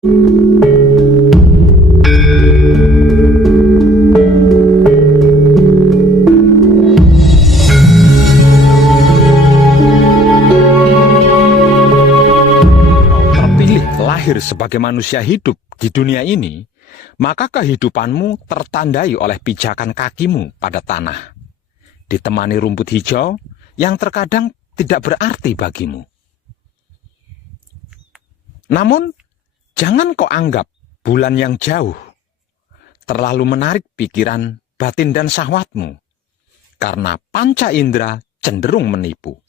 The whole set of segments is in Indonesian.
Terpilih lahir sebagai manusia hidup di dunia ini, maka kehidupanmu tertandai oleh pijakan kakimu pada tanah, ditemani rumput hijau yang terkadang tidak berarti bagimu. Namun, jangan kau anggap bulan yang jauh terlalu menarik pikiran, batin, dan syahwatmu, karena panca indera cenderung menipu.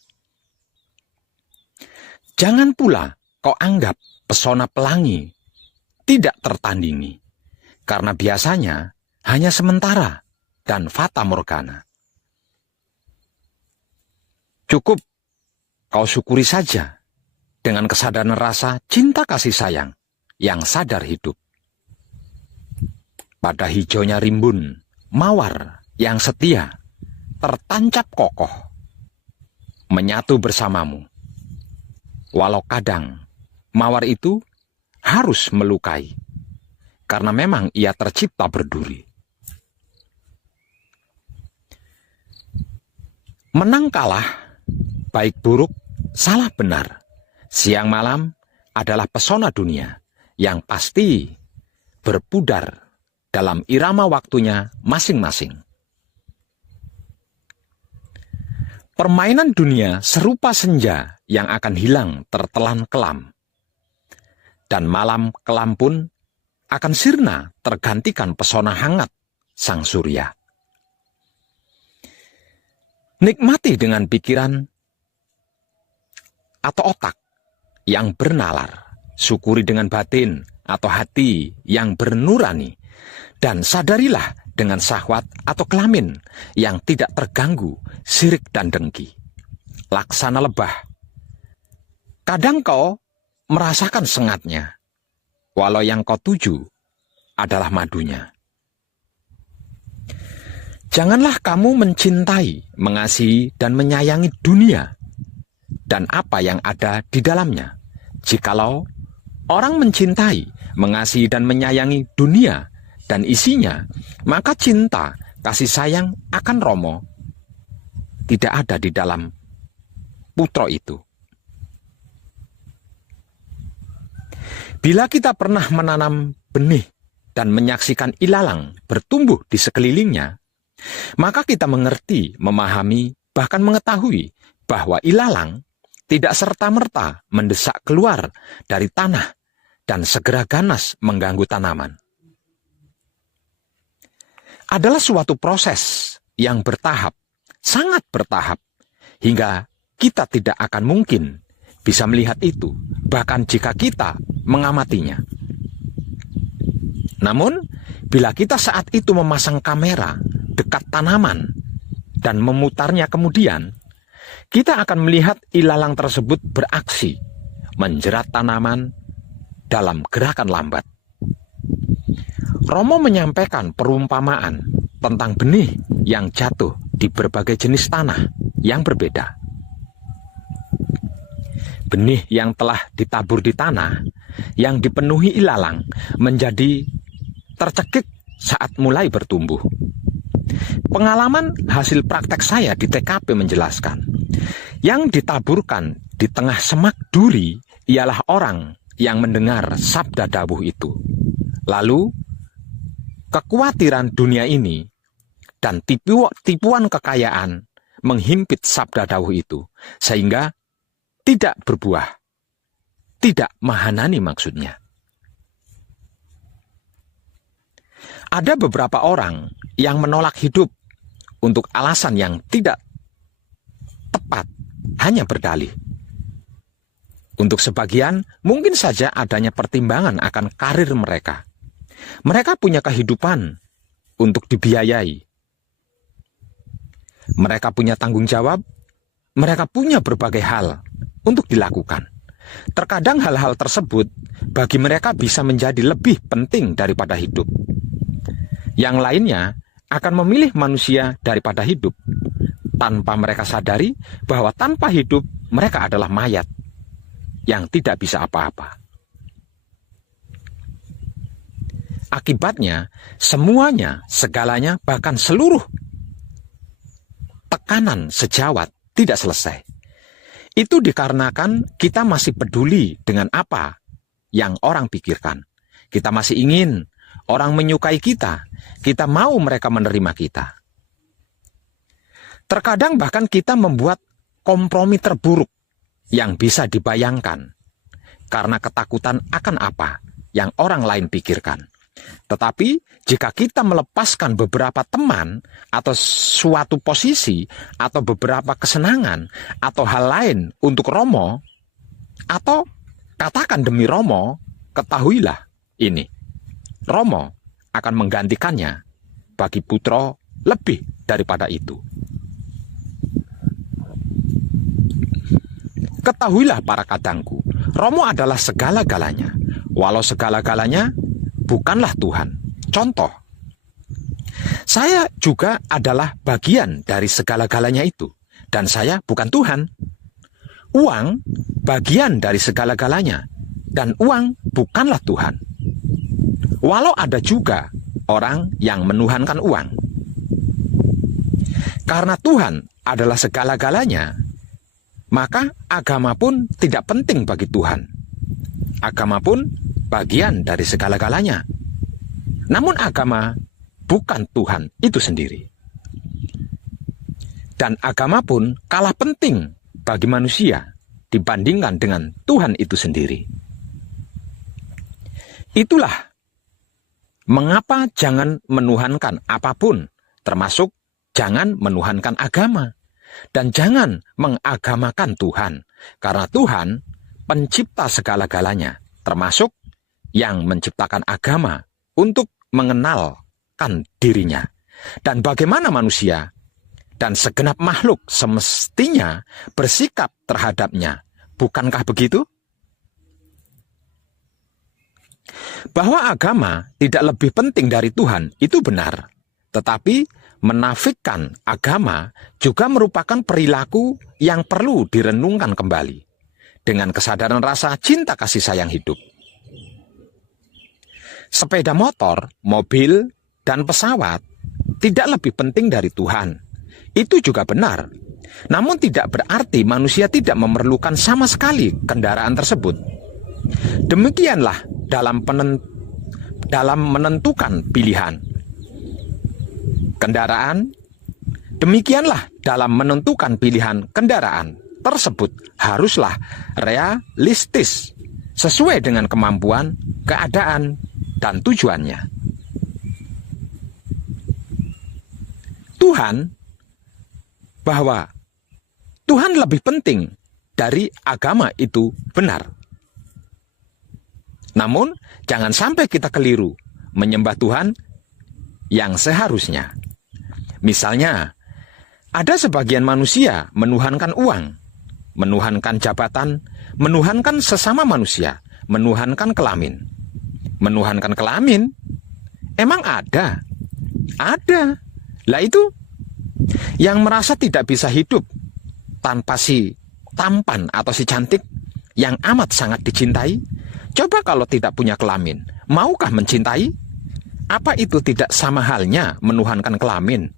Jangan pula kau anggap pesona pelangi tidak tertandingi, karena biasanya hanya sementara dan fata morgana. Cukup kau syukuri saja dengan kesadaran rasa cinta kasih sayang yang sadar hidup. Pada hijaunya rimbun, mawar yang setia tertancap kokoh, menyatu bersamamu. Walau kadang mawar itu harus melukai, karena memang ia tercipta berduri. Menang kalah, baik buruk, salah benar, siang malam adalah pesona dunia yang pasti berpudar dalam irama waktunya masing-masing. Permainan dunia serupa senja yang akan hilang tertelan kelam. Dan malam kelam pun akan sirna tergantikan pesona hangat sang surya. Nikmati dengan pikiran atau otak yang bernalar, syukuri dengan batin atau hati yang bernurani, dan sadarilah dengan syahwat atau kelamin yang tidak terganggu sirik dan dengki. Laksana lebah, kadang kau merasakan sengatnya, walau yang kau tuju adalah madunya. Janganlah kamu mencintai, mengasihi, dan menyayangi dunia dan apa yang ada di dalamnya. Jikalau orang mencintai, mengasihi, dan menyayangi dunia dan isinya, maka cinta, kasih sayang akan romo tidak ada di dalam putra itu. Bila kita pernah menanam benih dan menyaksikan ilalang bertumbuh di sekelilingnya, maka kita mengerti, memahami, bahkan mengetahui bahwa ilalang tidak serta-merta mendesak keluar dari tanah dan segera ganas mengganggu tanaman. Adalah suatu proses yang bertahap, sangat bertahap, hingga kita tidak akan mungkin bisa melihat itu, bahkan jika kita mengamatinya. Namun, bila kita saat itu memasang kamera dekat tanaman dan memutarnya kemudian, kita akan melihat ilalang tersebut beraksi, menjerat tanaman dalam gerakan lambat. Romo menyampaikan perumpamaan tentang benih yang jatuh di berbagai jenis tanah yang berbeda. Benih yang telah ditabur di tanah, yang dipenuhi ilalang, menjadi tercekik saat mulai bertumbuh. Pengalaman hasil praktek saya di TKP menjelaskan, yang ditaburkan di tengah semak duri ialah orang yang mendengar sabda dawuh itu. Lalu, kekhawatiran dunia ini dan tipuan kekayaan menghimpit sabda dawuh itu, sehingga tidak berbuah, tidak mahanani maksudnya. Ada beberapa orang yang menolak hidup untuk alasan yang tidak tepat, hanya berdalih. Untuk sebagian, mungkin saja adanya pertimbangan akan karir mereka. Mereka punya kehidupan untuk dibiayai. Mereka punya tanggung jawab, mereka punya berbagai hal untuk dilakukan. Terkadang hal-hal tersebut bagi mereka bisa menjadi lebih penting daripada hidup. Yang lainnya akan memilih manusia daripada hidup, tanpa mereka sadari bahwa tanpa hidup mereka adalah mayat yang tidak bisa apa-apa. Akibatnya, semuanya, segalanya, bahkan seluruh tekanan sejawat tidak selesai. Itu dikarenakan kita masih peduli dengan apa yang orang pikirkan. Kita masih ingin orang menyukai kita. Kita mau mereka menerima kita. Terkadang bahkan kita membuat kompromi terburuk yang bisa dibayangkan karena ketakutan akan apa yang orang lain pikirkan. Tetapi jika kita melepaskan beberapa teman atau suatu posisi atau beberapa kesenangan atau hal lain untuk Romo, atau katakan demi Romo, ketahuilah ini, Romo akan menggantikannya bagi putra lebih daripada itu. Ketahuilah para kadangku, Romo adalah segala-galanya, walau segala-galanya bukanlah Tuhan. Contoh, saya juga adalah bagian dari segala-galanya itu, dan saya bukan Tuhan. Uang bagian dari segala-galanya, dan uang bukanlah Tuhan. Walau ada juga orang yang menuhankan uang. Karena Tuhan adalah segala-galanya, maka agama pun tidak penting bagi Tuhan. Agama pun bagian dari segala-galanya. Namun agama bukan Tuhan itu sendiri. Dan agama pun kalah penting bagi manusia dibandingkan dengan Tuhan itu sendiri. Itulah mengapa jangan menuhankan apapun, termasuk jangan menuhankan agama. Dan jangan mengagamakan Tuhan, karena Tuhan pencipta segala-galanya, termasuk yang menciptakan agama untuk mengenalkan dirinya. Dan bagaimana manusia dan segenap makhluk semestinya bersikap terhadapnya. Bukankah begitu? Bahwa agama tidak lebih penting dari Tuhan, itu benar. Tetapi menafikan agama juga merupakan perilaku yang perlu direnungkan kembali dengan kesadaran rasa cinta kasih sayang hidup. Sepeda motor, mobil, dan pesawat tidak lebih penting dari Tuhan. Itu juga benar. Namun tidak berarti manusia tidak memerlukan sama sekali kendaraan tersebut. Demikianlah dalam menentukan pilihan kendaraan, demikianlah dalam menentukan pilihan kendaraan tersebut haruslah realistis, sesuai dengan kemampuan, keadaan, dan tujuannya. Bahwa Tuhan lebih penting dari agama itu benar. Namun, jangan sampai kita keliru menyembah Tuhan yang seharusnya. Misalnya, ada sebagian manusia menuhankan uang, menuhankan jabatan, menuhankan sesama manusia, menuhankan kelamin. Menuhankan kelamin? Emang ada? Ada. Lah itu, yang merasa tidak bisa hidup tanpa si tampan atau si cantik yang amat sangat dicintai, coba kalau tidak punya kelamin, maukah mencintai? Apa itu tidak sama halnya menuhankan kelamin?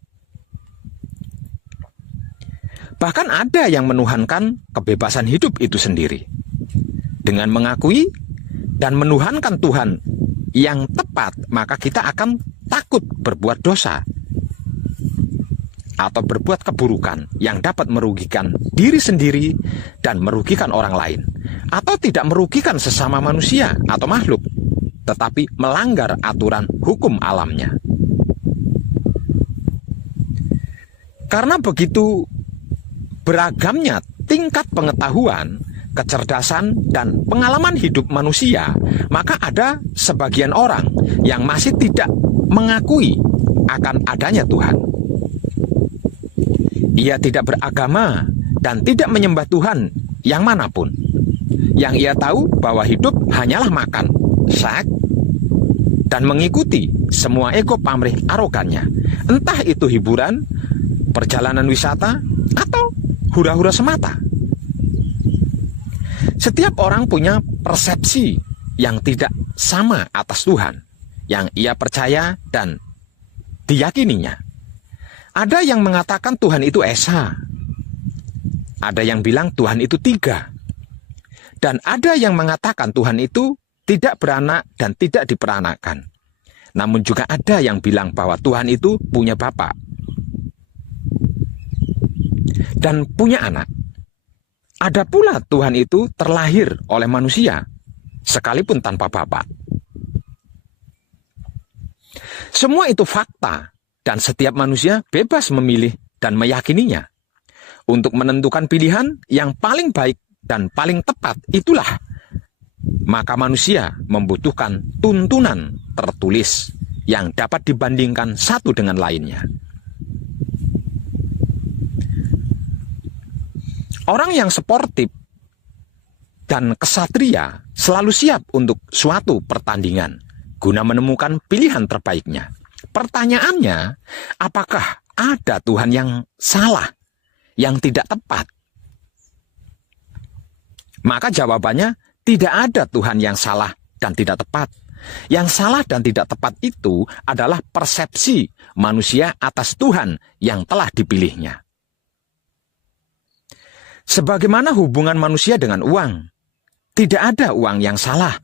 Bahkan ada yang menuhankan kebebasan hidup itu sendiri. Dengan mengakui dan menuhankan Tuhan yang tepat, maka kita akan takut berbuat dosa atau berbuat keburukan yang dapat merugikan diri sendiri dan merugikan orang lain, atau tidak merugikan sesama manusia atau makhluk, tetapi melanggar aturan hukum alamnya. Karena begitu beragamnya tingkat pengetahuan, kecerdasan, dan pengalaman hidup manusia, maka ada sebagian orang yang masih tidak mengakui akan adanya Tuhan. Ia tidak beragama dan tidak menyembah Tuhan yang manapun. Yang ia tahu bahwa hidup hanyalah makan, seks, dan mengikuti semua ego pamrih arogannya. Entah itu hiburan, perjalanan wisata, atau hura-hura semata. Setiap orang punya persepsi yang tidak sama atas Tuhan. yang ia percaya dan diyakininya. Ada yang mengatakan Tuhan itu esa, ada yang bilang Tuhan itu tiga, dan ada yang mengatakan Tuhan itu tidak beranak dan tidak diperanakan. Namun juga ada yang bilang bahwa Tuhan itu punya bapak dan punya anak. Ada pula Tuhan itu terlahir oleh manusia, sekalipun tanpa bapak. Semua itu fakta, dan setiap manusia bebas memilih dan meyakininya. Untuk menentukan pilihan yang paling baik dan paling tepat itulah, maka manusia membutuhkan tuntunan tertulis yang dapat dibandingkan satu dengan lainnya. Orang yang sportif dan kesatria selalu siap untuk suatu pertandingan guna menemukan pilihan terbaiknya. Pertanyaannya, apakah ada Tuhan yang salah, yang tidak tepat? Maka jawabannya, tidak ada Tuhan yang salah dan tidak tepat. Yang salah dan tidak tepat itu adalah persepsi manusia atas Tuhan yang telah dipilihnya. Sebagaimana hubungan manusia dengan uang, tidak ada uang yang salah.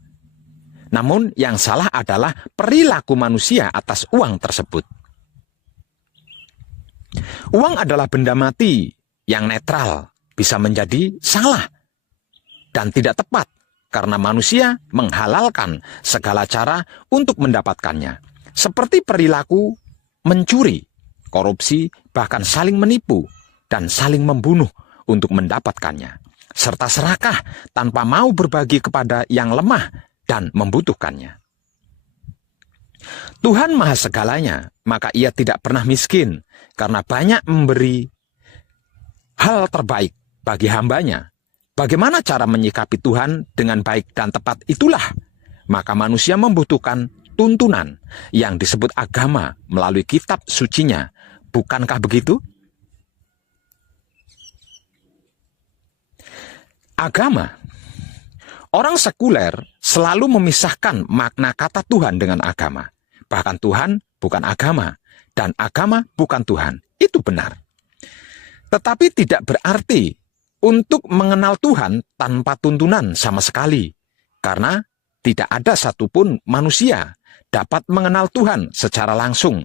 Namun yang salah adalah perilaku manusia atas uang tersebut. Uang adalah benda mati yang netral, bisa menjadi salah dan tidak tepat karena manusia menghalalkan segala cara untuk mendapatkannya. Seperti perilaku mencuri, korupsi, bahkan saling menipu dan saling membunuh untuk mendapatkannya, serta serakah tanpa mau berbagi kepada yang lemah dan membutuhkannya. Tuhan Maha Segalanya, maka Ia tidak pernah miskin karena banyak memberi hal terbaik bagi hambanya. Bagaimana cara menyikapi Tuhan dengan baik dan tepat itulah, maka manusia membutuhkan tuntunan yang disebut agama melalui kitab sucinya. Bukankah begitu? Agama. Orang sekuler selalu memisahkan makna kata Tuhan dengan agama. Bahkan Tuhan bukan agama, dan agama bukan Tuhan. Itu benar. Tetapi tidak berarti untuk mengenal Tuhan tanpa tuntunan sama sekali. Karena tidak ada satupun manusia dapat mengenal Tuhan secara langsung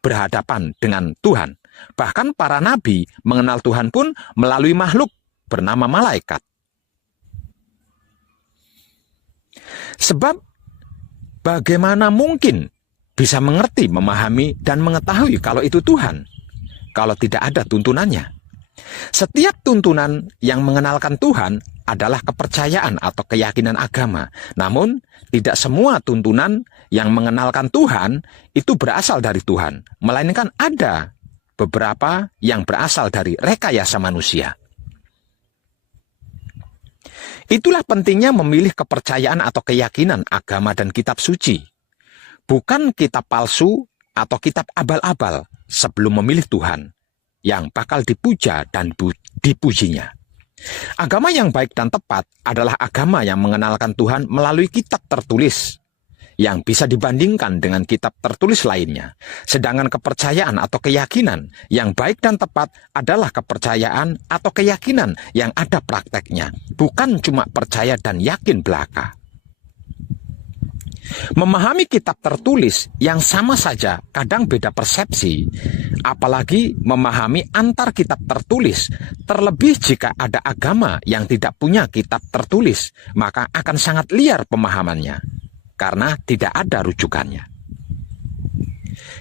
berhadapan dengan Tuhan. Bahkan para nabi mengenal Tuhan pun melalui makhluk bernama malaikat. Sebab bagaimana mungkin bisa mengerti, memahami, dan mengetahui kalau itu Tuhan, kalau tidak ada tuntunannya? Setiap tuntunan yang mengenalkan Tuhan adalah kepercayaan atau keyakinan agama. Namun, tidak semua tuntunan yang mengenalkan Tuhan itu berasal dari Tuhan, melainkan ada beberapa yang berasal dari rekayasa manusia. Itulah pentingnya memilih kepercayaan atau keyakinan agama dan kitab suci, bukan kitab palsu atau kitab abal-abal sebelum memilih Tuhan yang bakal dipuja dan dipujinya. Agama yang baik dan tepat adalah agama yang mengenalkan Tuhan melalui kitab tertulis yang bisa dibandingkan dengan kitab tertulis lainnya. Sedangkan kepercayaan atau keyakinan yang baik dan tepat adalah kepercayaan atau keyakinan yang ada prakteknya, bukan cuma percaya dan yakin belaka. Memahami kitab tertulis yang sama saja kadang beda persepsi, apalagi memahami antar kitab tertulis. Terlebih jika ada agama yang tidak punya kitab tertulis, maka akan sangat liar pemahamannya karena tidak ada rujukannya.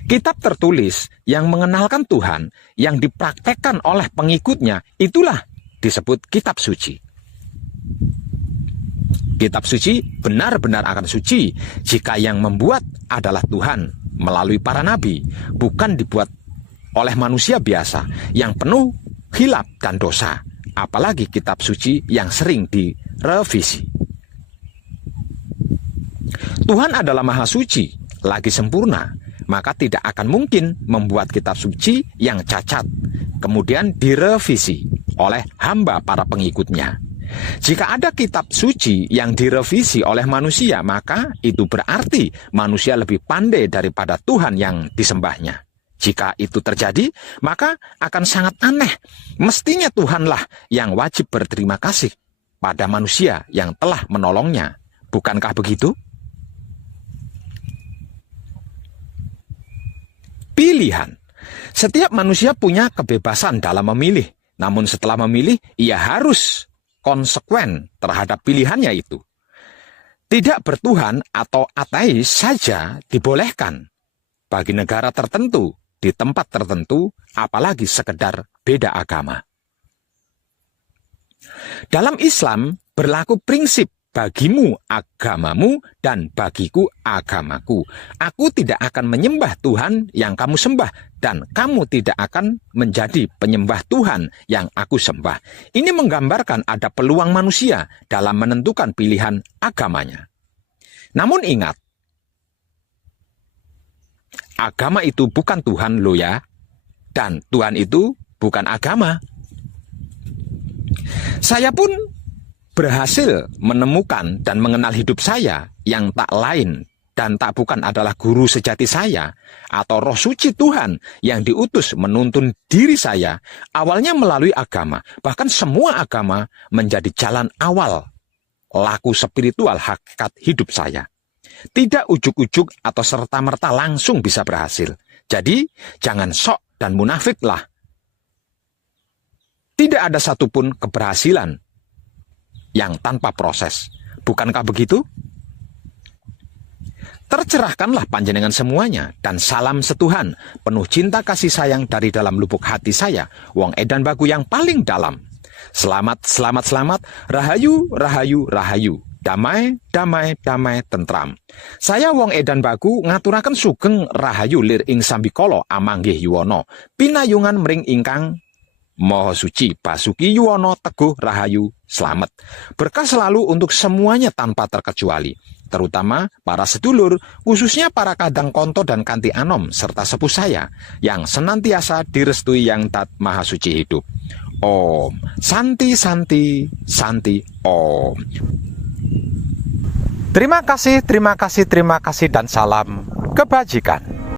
Kitab tertulis yang mengenalkan Tuhan yang dipraktekkan oleh pengikutnya itulah disebut kitab suci. Kitab suci benar-benar akan suci jika yang membuat adalah Tuhan melalui para nabi, bukan dibuat oleh manusia biasa yang penuh khilaf dan dosa, apalagi kitab suci yang sering direvisi. Tuhan adalah maha suci, lagi sempurna, maka tidak akan mungkin membuat kitab suci yang cacat, kemudian direvisi oleh hamba para pengikutnya. Jika ada kitab suci yang direvisi oleh manusia, maka itu berarti manusia lebih pandai daripada Tuhan yang disembahnya. Jika itu terjadi, maka akan sangat aneh. Mestinya Tuhanlah yang wajib berterima kasih pada manusia yang telah menolongnya. Bukankah begitu? Pilihan. Setiap manusia punya kebebasan dalam memilih. Namun setelah memilih, ia harus konsekuen terhadap pilihannya itu. Tidak bertuhan atau ateis saja dibolehkan bagi negara tertentu, di tempat tertentu, apalagi sekedar beda agama. Dalam Islam berlaku prinsip bagimu agamamu dan bagiku agamaku. Aku tidak akan menyembah Tuhan yang kamu sembah dan kamu tidak akan menjadi penyembah Tuhan yang aku sembah. Ini menggambarkan ada peluang manusia dalam menentukan pilihan agamanya. Namun ingat, agama itu bukan Tuhan lo ya, dan Tuhan itu bukan agama. Saya pun berhasil menemukan dan mengenal hidup saya yang tak lain dan tak bukan adalah guru sejati saya atau roh suci Tuhan yang diutus menuntun diri saya awalnya melalui agama. Bahkan semua agama menjadi jalan awal laku spiritual hakikat hidup saya. Tidak ujuk-ujuk atau serta-merta langsung bisa berhasil. Jadi jangan sok dan munafiklah. Tidak ada satupun keberhasilan yang tanpa proses. Bukankah begitu? Tercerahkanlah panjenengan semuanya, dan salam setuhan, penuh cinta kasih sayang dari dalam lubuk hati saya, Wong Edan Bagu yang paling dalam. Selamat, selamat, selamat, rahayu, rahayu, rahayu, damai, damai, damai, tentram. Saya Wong Edan Bagu ngaturaken sugeng rahayu lir ing sambikala amanggih yuwana, pinayungan mring ingkang Maha Suci Basuki Yuwono Teguh Rahayu Slamet. Berkah selalu untuk semuanya tanpa terkecuali, terutama para sedulur, khususnya para kadang konto dan kanti anom serta sepuh saya yang senantiasa direstui yang tat Maha Suci hidup. Om Santi Santi Santi Om. Terima kasih dan salam kebajikan.